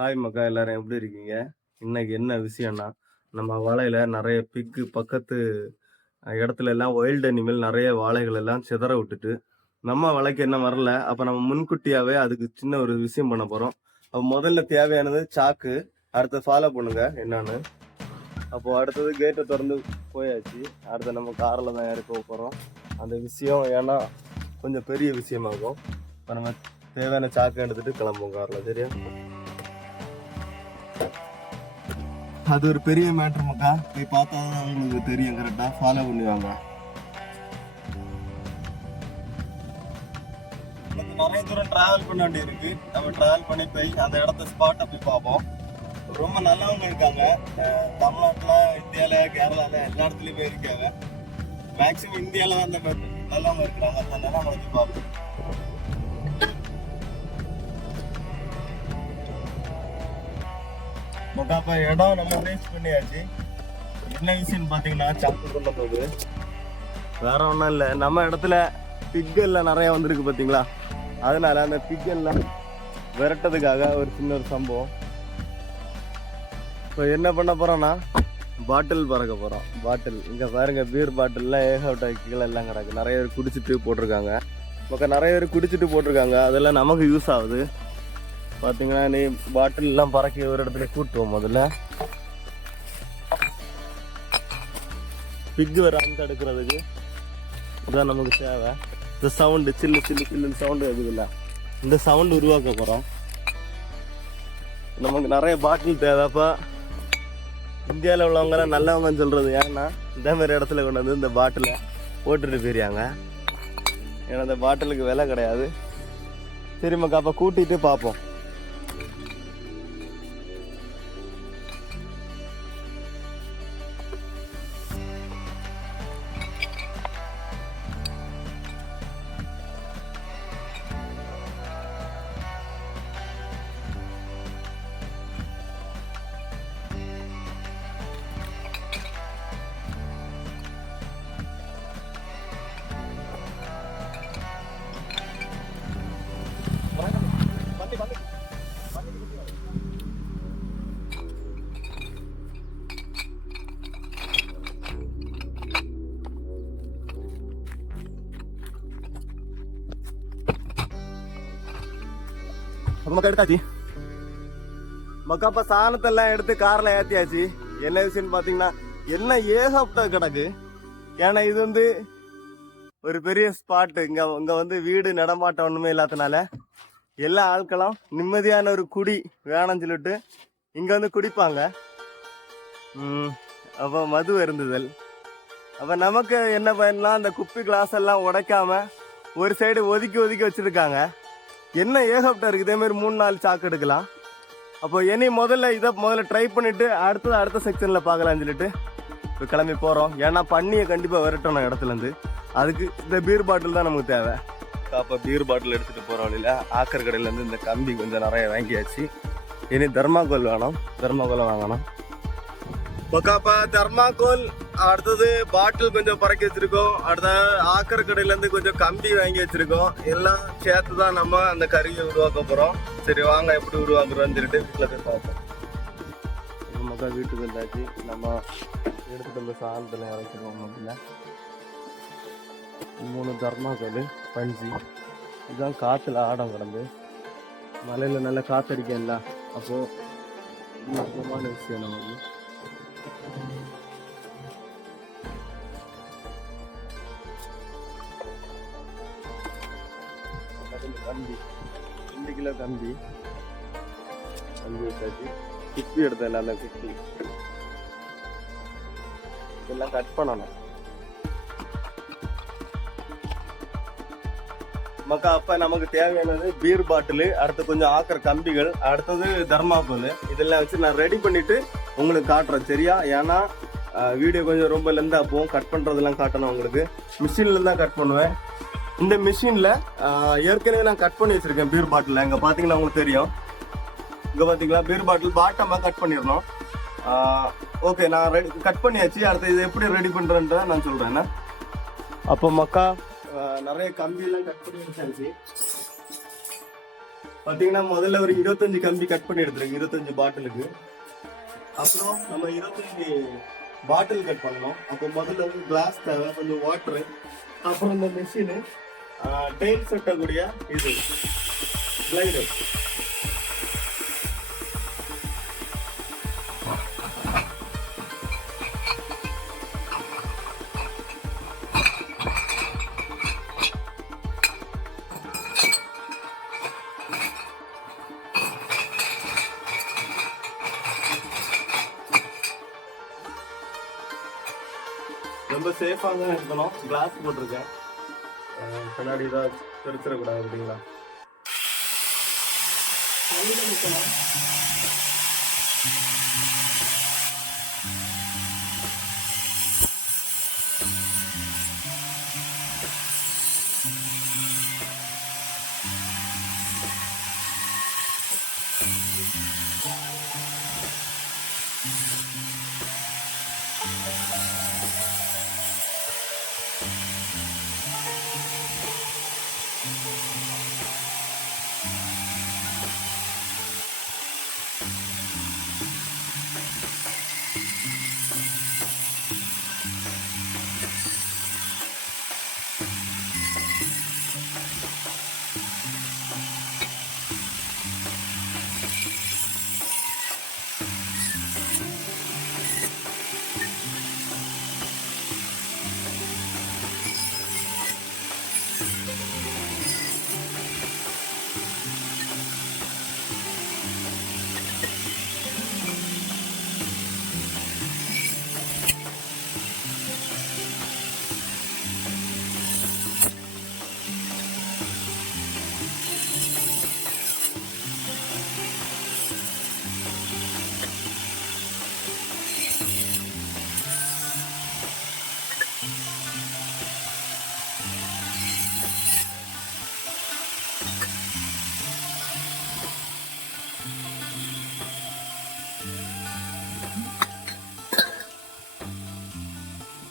Hi மக்கா எல்லாரும் எப்படி இருக்கீங்க? இன்னைக்கு என்ன விஷயம்னா நம்ம வலையில நிறைய பிக்கு பக்கத்து இடத்துல எல்லாம் ஒயில்டு அனிமல் நிறைய வாழைகள் எல்லாம் சிதற விட்டுட்டு நம்ம வலைக்கு என்ன வரல? அப்ப நம்ம முன்கூட்டியாவே அதுக்கு சின்ன ஒரு விஷயம் பண்ண போறோம். அப்ப முதல்ல தேவையானது சாக்கு அடுத்து ஃபாலோ பண்ணுங்க என்னன்னு. அப்போ அடுத்தது கேட்டை திறந்து போயாச்சு. அடுத்து நம்ம காரில் தான் ஏறி போக போகிறோம் அந்த விஷயம் ஏன்னா கொஞ்சம் பெரிய விஷயமாகும். இப்போ நம்ம தேவையான சாக்கு எடுத்துகிட்டு கிளம்புவோம் காரில் சரியா? அது ஒரு பெரிய மேட்ரு மக்கா. போய் பார்த்தா தான் உங்களுக்கு தெரியும் கரெக்டாக ஃபாலோ பண்ணுவாங்க. நிறைய தூரம் ட்ராவல் பண்ண வேண்டி இருக்கு நம்ம ட்ராவல் பண்ணி போய் அந்த இடத்த ஸ்பாட்டை போய் பார்ப்போம். ரொம்ப நல்லவங்க இருக்காங்க. தமிழ்நாட்டில் இந்தியாவில் கேரளாவில் கேரளால எல்லா இடத்துலயும் போய் இருக்காங்க. மேக்ஸிமம் இந்தியாவில் தான் அந்த நல்லவங்க இருக்கிறாங்க. அதனால நம்ம பார்ப்போம் பார்ப்போம் இடம் நம்ம வேஸ்ட் பண்ணியாச்சு. என்ன விஷயம்னு பார்த்தீங்கன்னா சாப்பிட்டு கொள்ள போகுது வேற ஒன்றும் இல்லை. நம்ம இடத்துல பிக்கெல்லாம் நிறைய வந்திருக்கு பார்த்தீங்களா? அதனால அந்த பிக்கெல்லாம் விரட்டதுக்காக ஒரு சின்ன ஒரு சம்பவம். இப்போ என்ன பண்ண போகிறோன்னா பாட்டில் பறக்க போகிறோம் பாட்டில் இங்கே பாருங்கள் பீர் பாட்டில்லாம் ஏகப்பட்ட கீழே எல்லாம் கிடக்கு. நிறைய பேர் குடிச்சிட்டு போட்டிருக்காங்க. மக்கள் நிறைய பேர் குடிச்சிட்டு போட்டிருக்காங்க. அதெல்லாம் நமக்கு யூஸ் ஆகுது. பார்த்தீங்கன்னா நீ பாட்டிலெல்லாம் பறக்கி ஒரு இடத்துல கூட்டுவோம் முதல்ல. பிக் வராமல் தடுக்கிறதுக்கு. இதுதான் நமக்கு தேவை. இந்த சவுண்டு சில்லு சில்லு சில்லுன்னு சவுண்டு இருக்குதுல்ல இந்த சவுண்டு உருவாக்க போகிறோம் நமக்கு நிறைய பாட்டில் தேவைப்பா இந்தியாவில் உள்ளவங்கலாம் நல்லவங்கன்னு சொல்கிறது ஏன்னா இந்த மாதிரி இடத்துல கொண்டு வந்து இந்த பாட்டிலை போட்டுட்டு போயிடுறாங்க ஏன்னா இந்த பாட்டிலுக்கு விலை கிடையாது. சரி மக்கா அப்போ கூட்டிகிட்டு பார்ப்போம் மக்கா எடுத்தாச்சு? மக்கா சாணத்தெல்லாம் எடுத்து கார்ல ஏத்தியாச்சு. என்ன விஷயம்னு பாத்தீங்கன்னா என்ன ஏகப்பட்ட கிடக்கு. ஏன்னா இது வந்து ஒரு பெரிய ஸ்பாட் இங்க இங்க வந்து வீடு நடமாட்டம் ஒண்ணுமே இல்லாதனால எல்லா ஆட்களும் நிம்மதியான ஒரு குடி வேணும்னு சொல்லிட்டு இங்கே வந்து குடிப்பாங்க. அப்போ மது இருந்துதல் அப்போ நமக்கு என்ன பயன்லாம் அந்த குப்பி கிளாஸ் எல்லாம் உடைக்காம ஒரு சைடு ஒதுக்கி ஒதுக்கி வச்சுருக்காங்க. என்ன ஏகப்பட்ட இருக்குது இதேமாரி மூணு நாலு சாக்கு எடுக்கலாம். அப்போ இனி முதல்ல இதை முதல்ல ட்ரை பண்ணிட்டு அடுத்தது அடுத்த செக்ஷனில் பார்க்கலாம்னு சொல்லிட்டு இப்போ கிளம்பி போகிறோம் ஏன்னா பண்ணியை கண்டிப்பாக விரட்டணும் இடத்துலேருந்து. அதுக்கு இந்த பீர் பாட்டில் தான் நமக்கு தேவை. அப்போ பீர் பாட்டில் எடுத்துட்டு போற வழியில ஆக்கர் கடையில இருந்து இந்த கம்பி கொஞ்சம் நிறைய வாங்கியாச்சு. இனி தர்மாக்கோல் வேணும். தர்மாக்கோலை வாங்கணும். பக்காப்பா தர்மாக்கோல் அடுத்தது பாட்டில் கொஞ்சம் பறக்கி வச்சிருக்கோம். அடுத்த ஆக்கர் கடையில இருந்து கொஞ்சம் கம்பி வாங்கி வச்சிருக்கோம். எல்லாம் சேர்த்து தான் நம்ம அந்த கறியை உருவாக்க போறோம். சரி வாங்க எப்படி உருவாக்குறோம்னு சொல்லிட்டு வீட்டில் போய் பார்ப்போம். மக்கள் வீட்டுக்கு வந்தாச்சு. நம்ம எடுத்துட்டு வந்து சாதத்தில் இறக்கிடுவோம் முதல்ல மூணு தர்மாக்கோல் பஞ்சு. இதுதான் காற்றுல ஆடம் கிடந்து. மலையில் நல்லா காத்தடிக்கல அப்போது முக்கியமான விஷயம் நமக்கு. கம்பி ரெண்டு கிலோ கம்பி கம்பி வச்சாச்சு. குப்பி எடுத்தல அந்த குப்பி. இதெல்லாம் கட் பண்ணணும். மக்கா அப்ப நமக்கு தேவையானது பீர் பாட்டிலு அடுத்து கொஞ்சம் ஆக்கிற கம்பிகள் அடுத்தது தர்மாக்கோல் இதெல்லாம் வச்சு நான் ரெடி பண்ணிட்டு உங்களுக்கு காட்டுறேன் சரியா? ஏன்னா வீடியோ கொஞ்சம் ரொம்ப லெந்தாக போகும். கட் பண்ணுறதெல்லாம் காட்டணும் உங்களுக்கு. மிஷினில் தான் கட் பண்ணுவேன். இந்த மிஷினில் ஏற்கனவே நான் கட் பண்ணி வச்சிருக்கேன் பீர் பாட்டில் இங்கே பார்த்தீங்கன்னா உங்களுக்கு தெரியும். இங்கே பார்த்தீங்களா பீர் பாட்டில் பாட்டமாக கட் பண்ணிடணும். ஓகே நான் ரெடி கட் பண்ணியாச்சு. அடுத்து இது எப்படி ரெடி பண்ணுறேன்றதை நான் சொல்கிறேன் அப்போ மக்கா நிறைய கம்பியெல்லாம் கட் பண்ணி எடுத்தாச்சு. பாத்தீங்கன்னா முதல்ல ஒரு இருபத்தஞ்சு கம்பி கட் பண்ணி எடுத்துருங்க இருபத்தஞ்சு பாட்டிலுக்கு அப்புறம் நம்ம இருபத்தஞ்சு பாட்டில் கட் பண்ணணும். அப்போ முதல்ல வந்து கிளாஸ் தேவை கொஞ்சம் வாட்டரு அப்புறம் இந்த மிஷினு டெயில் செட்டக்கூடிய இது கிளைடர் ரொம்ப சேஃபாக தான் இருக்கணும் கிளாஸ் போட்டிருக்கேன். கண்ணாடி தான் தெரிச்சிடக்கூடாது அப்படிங்களா?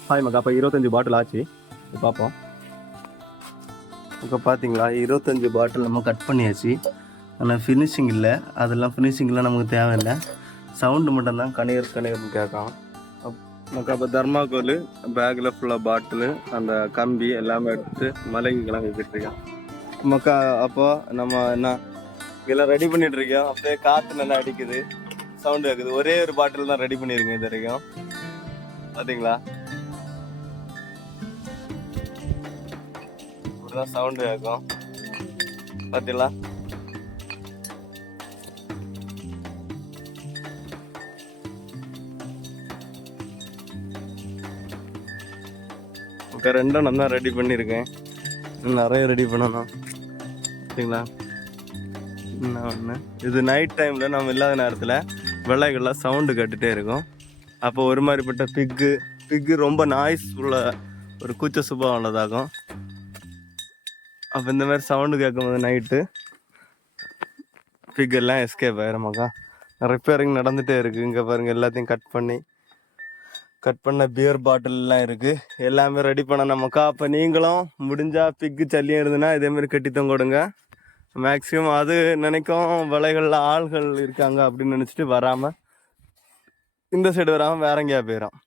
ஹாய் மகா அப்போ இருபத்தஞ்சு பாட்டில் ஆச்சு. பார்ப்போம் இப்போ பார்த்தீங்களா இருபத்தஞ்சு பாட்டில் நம்ம கட் பண்ணியாச்சு. ஆனால் ஃபினிஷிங் இல்லை. அதெல்லாம் ஃபினிஷிங்லாம் நமக்கு தேவையில்லை. சவுண்டு மட்டும்தான் கணியர் கணியர்னு கேட்கும் நமக்கு அப்போ தர்மாக்கோல் பேக்கில் ஃபுல்லாக பாட்டிலு அந்த கம்பி எல்லாமே எடுத்து மலைக்கு கிளம்பி போயிட்டுருக்கேன் மக்கா அப்போ நம்ம என்ன இதெல்லாம் ரெடி பண்ணிட்டு இருக்கோம். அப்படியே காற்று நல்லா அடிக்குது. சவுண்டு கேட்குது ஒரே ஒரு பாட்டில் தான் ரெடி பண்ணியிருக்கேன் இது வரைக்கும். பார்த்தீங்களா இப்படிதான் சவுண்டு கேட்கும் பார்த்தீங்களா இப்போ ரெண்டும் நான் தான் ரெடி பண்ணியிருக்கேன். நிறைய ரெடி பண்ணணும். சரிங்களா? என்ன ஒன்று இது நைட் டைமில் நம்ம இல்லாத நேரத்தில் விலைகள்லாம் சவுண்டு கட்டுகிட்டே இருக்கும். அப்போ ஒரு மாதிரிப்பட்ட பிக்கு பிக்கு ரொம்ப நாய்ஸ் உள்ள ஒரு கூச்ச சுபாவம் உள்ளதாகும். அப்போ இந்த மாதிரி சவுண்டு கேட்கும்போது நைட்டு பிக் எல்லாம் எஸ்கேப் ஆயிருமாக்கா ரிப்பேரிங் நடந்துகிட்டே இருக்குது இங்கே பாருங்கள் எல்லாத்தையும் கட் பண்ணி கட் பண்ண பியர் பாட்டில்லாம் இருக்குது எல்லாமே ரெடி பண்ண நமக்கா அப்போ நீங்களும் முடிஞ்சால் பிக்கு சல்லியும் இருந்ததுன்னா இதேமாரி கட்டி தொங்கிடுங்க மேக்ஸிமம் அது நினைக்கும் வலைகளில் ஆள்கள் இருக்காங்க அப்படின்னு நினச்சிட்டு வராமல் இந்த சைடு வராமல் வேற எங்கேயா போயிடும்